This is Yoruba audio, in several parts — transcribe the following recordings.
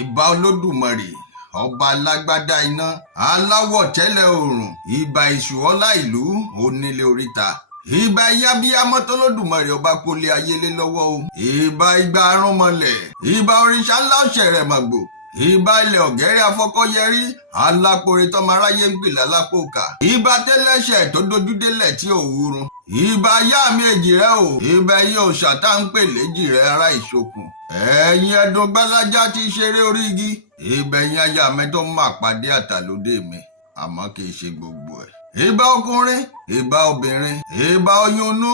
ìbà olódùmarè ọba alágbádá iná aláwọ̀ tẹ́lẹ̀ oòrùn ìbà èṣù ọlá ìlú onílé oríta ìbà ẹ̀yin abiyamọ tolódùmarè ọba kólé ayélé lọ́wọ́ o ìbà igba arúnmọlẹ̀ ìbà òrìṣà ńlá ọ̀ṣẹ̀rẹ̀ màgbò ìbà ilẹ̀ ọ̀gẹ́rẹ́ afọ́kọ́yẹrí alápòrè tọ́mọ aráyé ń gbìlà lápòkà ìbà tẹ́lẹ̀ṣẹ̀ tó dojúdélẹ̀ tí ò wúrun ìbà yá mi èjì rẹ o ìbà ẹ̀yin òòṣà tá ń pè léjì rẹ ará ìṣokùn ẹ̀yin ẹdun gbálájá tí ṣeré orí igi ìbà ẹ̀yin aya mi tó máa pàdé àtàlódé mi àmọ́ kì í ṣe gbogbo ẹ̀ ìbà ọkùnrin ìbà obìnrin ìbà oyún inú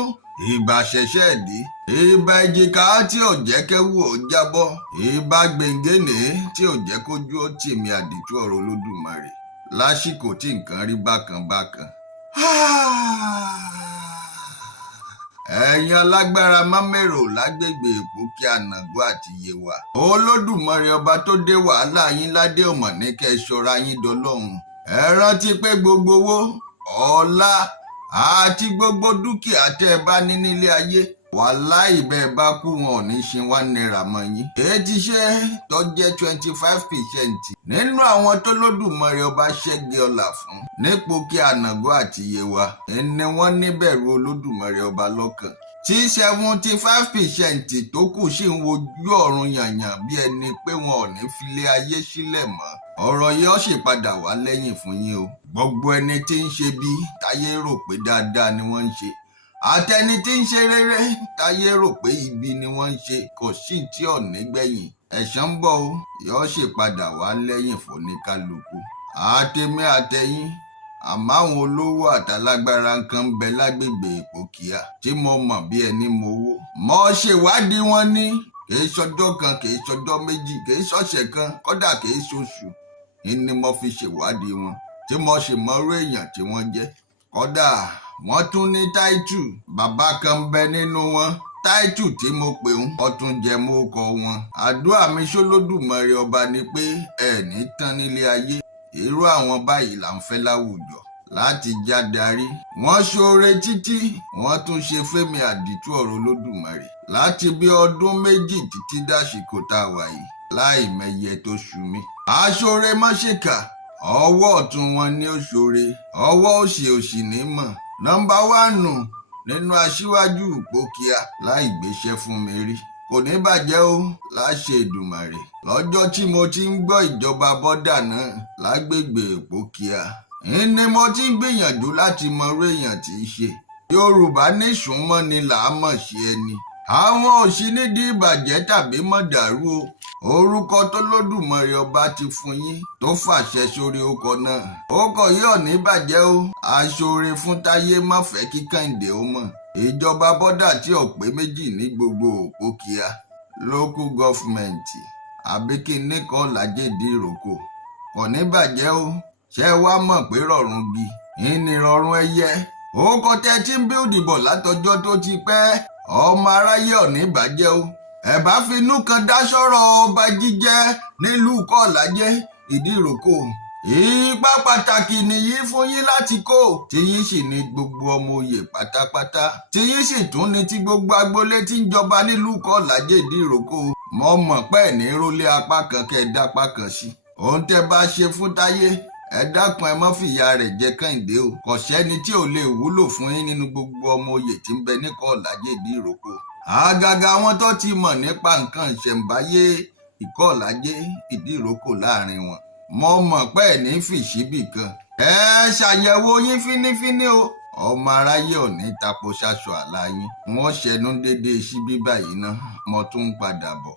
ìbà ṣẹ̀ṣẹ̀ ẹ̀dí ìbà èjìká tí ò jẹ́ kẹ́wù ó jábọ́ ìbà gbèǹgénè tí ò jẹ́ kójú ó tì mí àdìtú ọ̀rọ̀ olódùmarè lásìkò tí nǹkan rí bákan bákan. ẹ̀yin alágbára mámẹ́rò lágbègbè Ìpókí Ànàgó àti Yewa olódùmarè ọba tó dé wàhálà yín ládé ọmọ ní kẹ́ ẹ ṣọ́ra yín dọlọ́run ẹ rántí pé gbogbo owó ọlá àti gbogbo dúkìá tẹ́ ẹ bá ní nílé ayé wàláhì bẹ́ẹ̀ bá kú wọn ò ní ṣe £1 mọ́ yín. èyí ti ṣe tó jẹ́ 25% nínú àwọn tó lódùmarè ọba ṣẹ́gi ọlà fún ní Ìpókí Ànàgó àti Yewa ẹni wọ́n níbẹ̀rù olódùmarè ọba lọ́kàn tí 75% tó kù sì ń wojú ọ̀run yànyàn bí ẹni pé wọn ò ní filé ayé sílẹ̀ mọ́ ọ̀rọ̀ yìí ó sì padà wá lẹ́yìn fún yín o gbogbo ẹni tí ń ṣe bí táyé rò pé dáadáa ni wọ́n ń ṣe àtẹni tí ń ṣe rere táyé rò pé ibi ni wọ́n ń ṣe kò sí tí ò ní gbẹ̀yìn ẹ̀san ń bọ̀ o yóò sì padà wá lẹ́yìn fún ní kálukú àtẹ̀mí àtẹ̀yìn àmọ́ àwọn olówó àtàlágbára kan ń bẹ lágbègbè Ìpókíà tí mo mọ̀ bí ẹni mowó mo ṣèwádìí wọn ní kìí ṣọjọ́ kan kìí ṣọjọ́ méjì kìí ṣọ̀sẹ̀ kan kódà kìí ṣoṣù ni mo fi ṣèwádìí wọn tí mo sì mọrú èèyàn tí wọ́n jẹ́ kódà wọ́n tún ní táìtù bàbá kan ń bẹ nínú wọn táìtù tí mo pè ń ọtún jẹ mọ́ ọkọ wọn àdúrà mi sólódùmarè ọba ni pé ẹ̀ẹ́nì tán nílé ayé irú àwọn báyìí là ń fẹ́ láwùjọ láti já darí wọ́n ṣoore títí wọ́n tún ṣe fẹ́mi àdìtú ọ̀rọ̀ olódùmarè láti bí ọdún méjì títí dásìkò tá a wà yìí láì mẹyẹ tó ṣú mi aṣoore má ṣèkà ọwọ́ ọ̀tún wọn ní òṣoore ọwọ́ òsì ní mọ̀ nọ́mbà 1 nínú aṣíwájú Ìpókíà láì gbéṣẹ́ fún mi rí kò ní bàjẹ́ o láṣẹ Èdùmàrè lọ́jọ́ tí mo ti ń gbọ́ ìjọba bọ́dà náà lágbègbè Ìpókíà ni mo ti ń gbìyànjú láti mọrú èèyàn tí í ṣe Yorùbá ní ìsúnmọ́ ni làá mọ̀ sí ẹni àwọn òṣì nídìí ìbàjẹ́ tàbí mọ̀dàrú o orúkọ tó lódùmarè ọba ti fún yín tó fàṣẹ sórí ọkọ náà ọkọ yìí ò ní bàjẹ́ o aṣoore fún táyé má fẹ́ kí Kẹ́hìndé ó mọ̀ ìjọba bọ́dà tí ò pé méjì ní gbogbo Ìpókíà local government àbí kí nìkan làjèdè ìrókò kò ní bàjẹ́ o ṣé wàá mọ̀ pé rọ̀rùn gi ìní rọ̀rùn ẹyẹ orúkọ tẹ́ tí ń bíldì bọ̀ látọjọ́ tó ti pẹ́ ọmọ aráyé ò ní bàjẹ́ o ẹ bá finú kan dá sọ̀rọ̀ ọba jíjẹ́ nílùú Kọ́làjẹ́ Ìdíròkò ipa pàtàkì nìyí fún yín láti kó tiyín sì ní gbogbo ọmọ oyè pátápátá tiyín sì tún ní ti gbogbo agboolé tí ń jọba nílùú Kọ́làjẹ́ Ìdíròkò mo mọ̀ pé ní rólé apá kan kẹ́ ẹ dápá kan sí ohun tẹ́ bá ṣe fún táyé ẹ dákun ẹ má fìyà rẹ̀ jẹ Kẹ́hìndé o kò sẹ́ni tí ò lè wúlò fún yín nínú gbogbo ọmọ oyè tí ń bẹ ní Kọ́làjẹ́ Ìdíròkò àgàgà àwọn tó ti mọ̀ nípa nǹkan ìṣẹ̀ǹbáyé Ìkọ́làjẹ́ Ìdíròkò láàrin wọn mo mọ̀ pé ní fìṣíbì kan ẹ ṣàyẹ̀wò yín fínífíní o ọmọ aráyé ò ní tapo ṣaṣọ àlá yín wọ́n ṣẹnu déédéé síbí báyìí ná mo tún ń padà bọ̀.